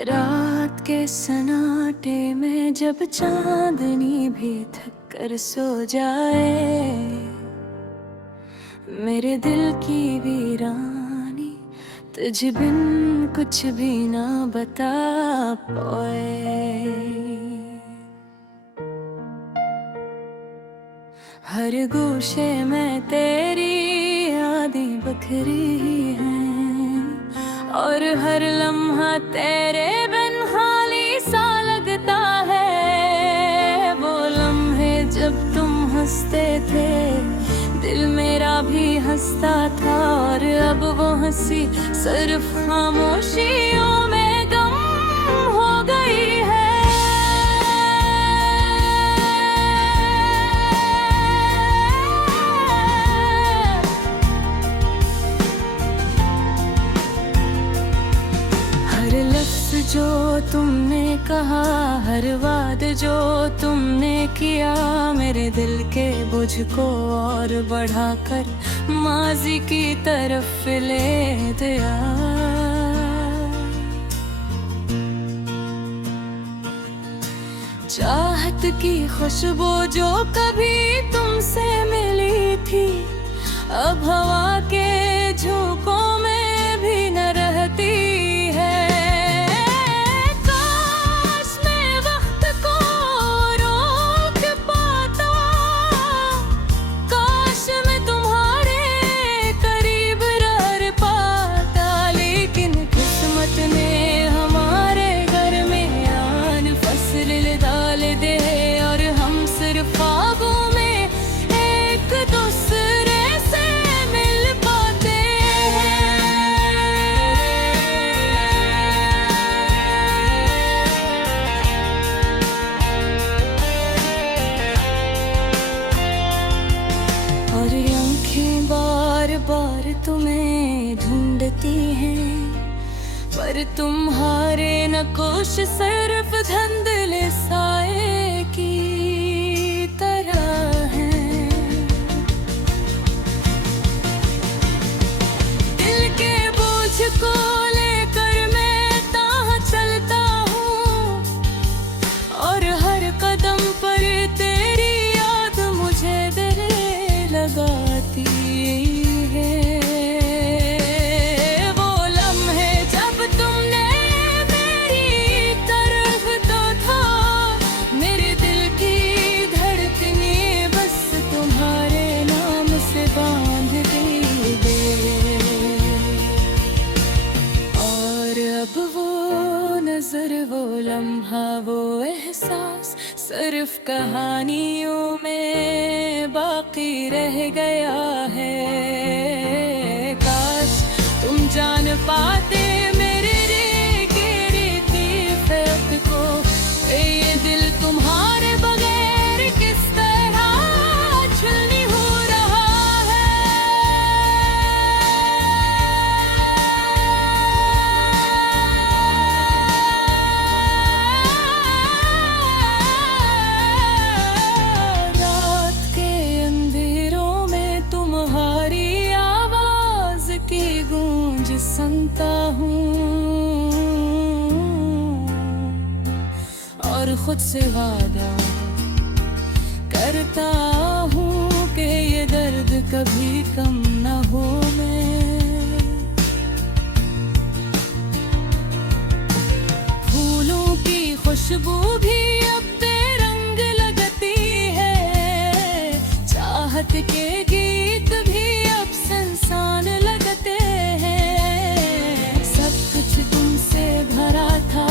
रात के सन्नाटे में जब चांदनी भी थक कर सो जाए, मेरे दिल की वीरानी तुझ बिन कुछ भी ना बता पाए। हर गोशे में तेरी यादें बखरी हैं और हर लम्हा तेरे बिन खाली सा लगता है। वो लम्हे जब तुम हंसते थे दिल मेरा भी हंसता था, और अब वो हंसी सिर्फ खामोशियों में गम हो गई है। हर लफ्ज़ जो तुमने कहा, हर वाद जो तुमने किया, मेरे दिल के बोझ को और बढ़ाकर माजी की तरफ ले दिया। चाहत की खुशबू जो कभी तुमसे मिली थी, अब हवा के झोंकों में भी न रहती है। काश मैं वक्त को रोक पाता, काश मैं तुम्हारे करीब रह पाता, लेकिन किस्मत ने हमारे घर में आन फसल डाल दे, और हम सिर्फ ख्वाबों में एक दूसरे से मिल पाते हैं। और आँखें बार बार तुम्हें ढूंढती हैं, पर तुम्हारे नकोश सिर्फ धुंधले साए की तरह हैं। दिल के बोझ को लेकर मैं ताह चलता हूँ, और हर कदम पर तेरी याद मुझे दिल लगाती है। वो लम्हा वो एहसास सिर्फ कहानियों में बाकी रह गया है। काश तुम जान पाते मेरे रेती फर्क को, ये दिल तुम्हारे बगैर किस तरह छलनी हो रहा है। सुनता हूँ और खुद से वादा करता हूँ कि ये दर्द कभी कम न हो। मैं फूलों की खुशबू भी अब बेरंग लगती है, चाहत के गीत भी अब सुनसान लगते हैं। तुमसे भरा था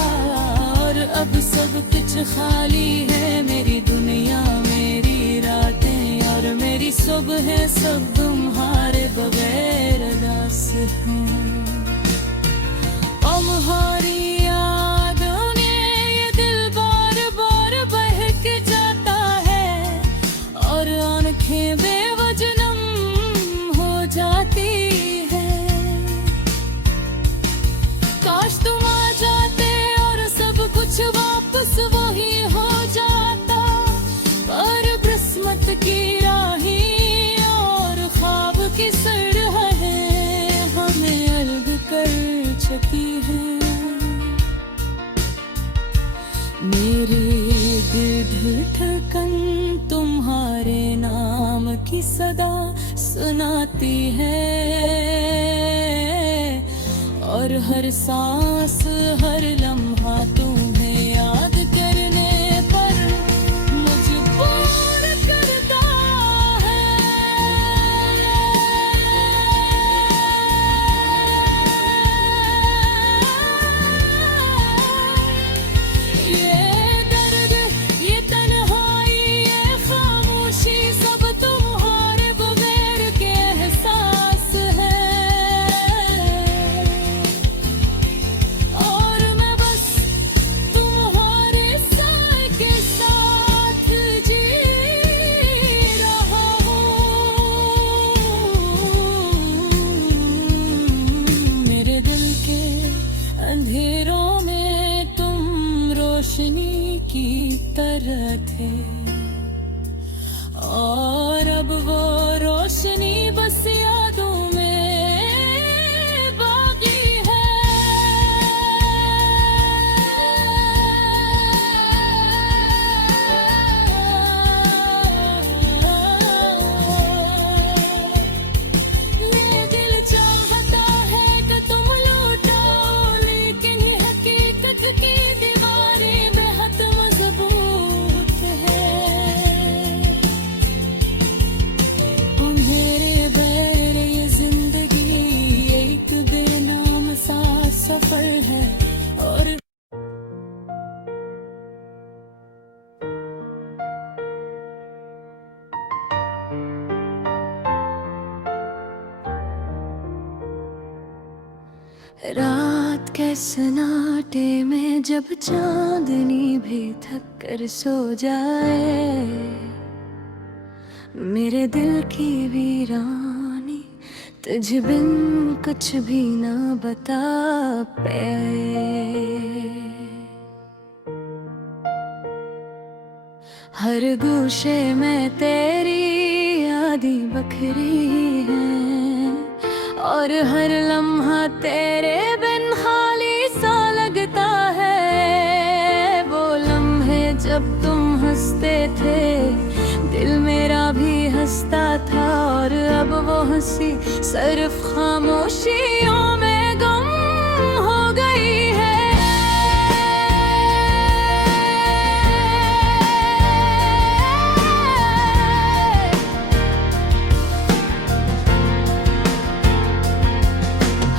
और अब सब कुछ खाली है, मेरी दुनिया मेरी रातें और मेरी सुबह सब तुम्हारे बगैर अदास हैं। तुम्हारी यादों ने ये दिल बार बार बहक जाता है, और आँखें बेवजह नम हो जाती है। काश तुम आ जाते और सब कुछ वापस वही हो जाता, पर किस्मत की राही और ख्वाब की सरहदें हमें अलग कर चुकी हैं। मेरे दिल धड़कन तुम्हारे नाम की सदा सुनाती है, और हर सांस हर लम्हा तुम्हें याद करने पर मजबूर करता है। ये दर्द, ये तन्हाई, ये खामोशी सब तुम्हारे बगैर के एहसास है। और मैं बस तुम्हारे साए के साथ जी रहा हूँ। मेरे दिल के अंधेरों में तुम रोशनी की तरह थे, और अब वो रोशनी बस यादों में बाकी है। ये दिल चाहता है कि तुम लौटो, लेकिन हकीकत की दीवारें बेहद मजबूत है। ओ मेरे बैर ये जिंदगी एक बेनाम सा सफर है, और रात के सन्नाटे में जब चांदनी भी थक कर सो जाए, मेरे दिल की वीरानी तुझ बिन कुछ भी ना बता पाए। हर गूशे में तेरी यादी बखरी है, और हर लम्हा तेरे बिन खाली सा लगता है। वो लम्हे जब तुम हंसते थे, दिल मेरा भी हंसता था, और अब वो हंसी सिर्फ खामोशियों में गम हो गई है।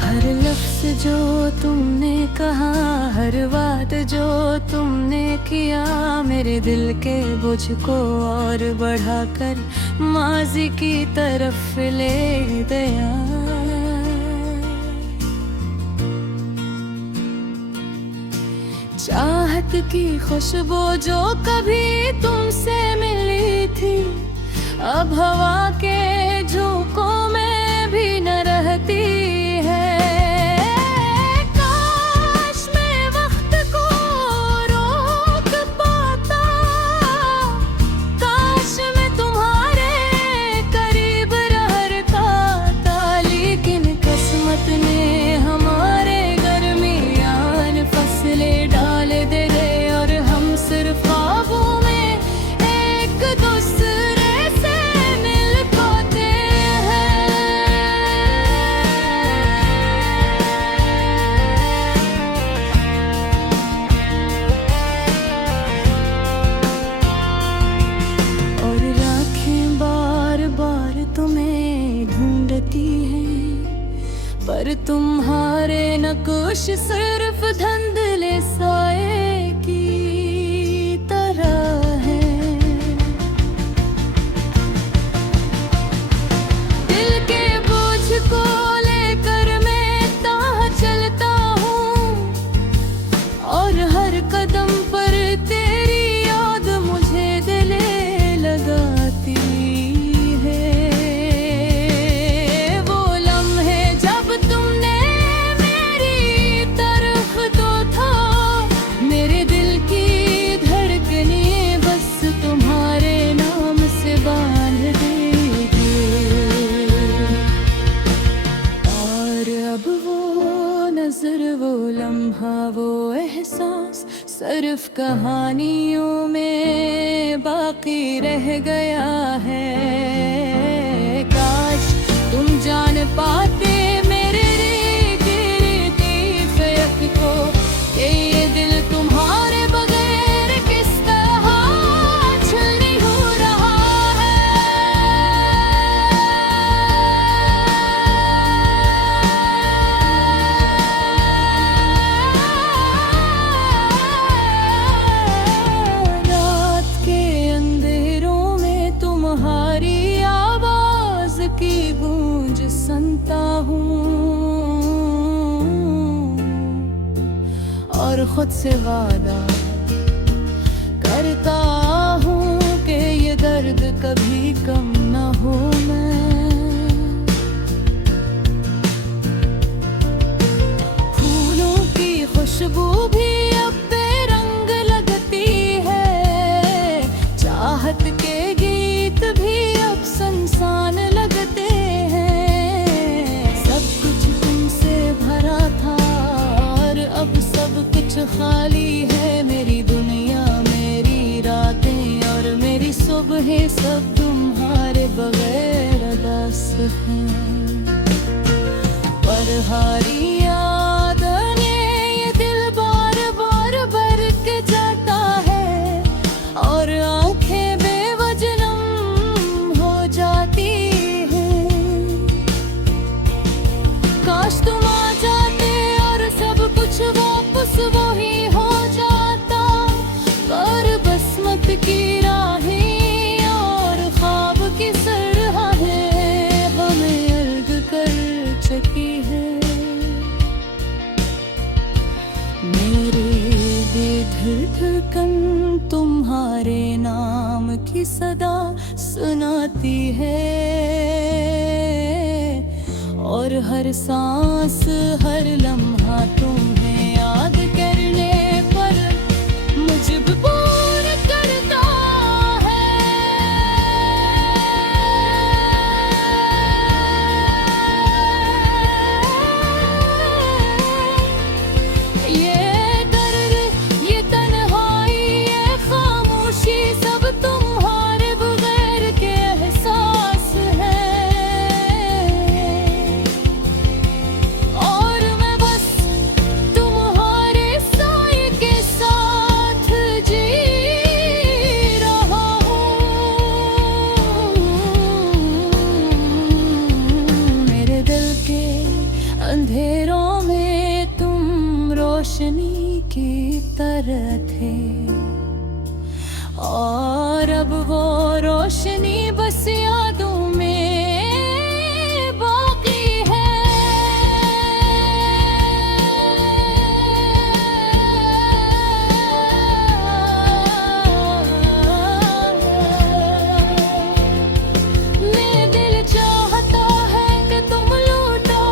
हर लफ्ज जो तुमने कहा, हर बात जो तुमने किया, मेरे दिल के बोझ को और बढ़ाकर माजी की तरफ ले गया। चाहत की खुशबू जो कभी तुमसे मिली थी, अब हवा के झोंकों में भी न रहती है। काश मैं वक्त को रोक पाता, काश मैं तुम्हारे करीब रहता, लेकिन किस्मत ने हमारे दरमियान फसलें डाल दे गए, और हम सिर्फ ख्वाबों में एक दूसरे से मिल पाते हैं। और राखें बार बार तुम्हें ढूंढती हैं, पर तुम्हारे नक्श सिर्फ धुंधले साए की तरह है। दिल के बोझ को लेकर मैं ताह चलता हूँ, और हर कदम पर तेरी याद मुझे दिले लगाती है। वो लम्हे जब तुमने मेरी तरफ तो था, सिर्फ कहानियों में बाकी रह गया है। काश तुम जान पाते मेरे गिरती फेक को, कि ये दिल तुम्हारे बगैर किस तरह छलनी हो रहा है। रात के अंधेरों में तुम्हारी आवाज की गूंज सुनता हूँ, और खुद से वादा करता हूँ कि ये दर्द कभी कम न हो। मैं फूलों की खुशबू भी अब बेरंग लगती है, चाहत के गीत भी अब सुनसान लगते हैं। सब कुछ तुमसे भरा था और अब सब कुछ खाली है। मेरी दुनिया, मेरी रातें और मेरी सुबहें सब तुम्हारे बगैर अदास हैं। पर हारी याद ने ये दिल बार बार भर के जाता है, और आंखें बेवजह नम हो जाती हैं। काश तुम आ जाते और सब कुछ वापस वही हो जाता, पर बसमत की राहें और ख्वाब की सरहाएं हमें अलग कर चुकी है। मेरे धड़कन तुम्हारे नाम की सदा सुनाती है, और हर सांस हर लम्हा तुम्हें याद करने पर मजबूर करता है। ये दर्द, ये तन्हाई, ये खामोशी सब तुम्हारे बगैर के एहसास है। और मैं बस तुम्हारे साए के साथ जी रहा हूँ। मेरे दिल के अंधेरों में तुम रोशनी की तरह थे, और अब वो रोशनी बस यादों में बाकी है। मेरा दिल चाहता है कि तुम लौटो,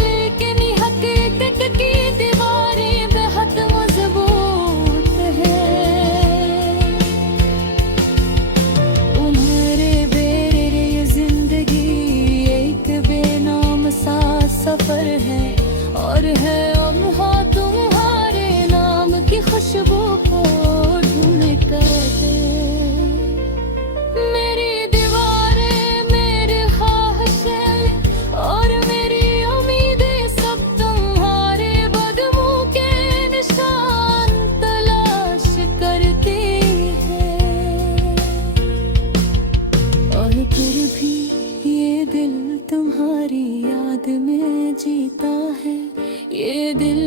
लेकिन ये हकीकत की दीवारें बेहद मजबूत है। तुम्हारे बेरे ये जिंदगी एक बेनाम सा सफर है, और है लम्हा तुम्हारे नाम की खुशबू को ढूंढ कर। मेरी दीवारें, मेरी ख्वाहिशें और मेरी उम्मीदें सब तुम्हारे बदमों के निशान तलाश करती है। और फिर भी ये दिल तुम्हारी याद में जीता है। ये दिल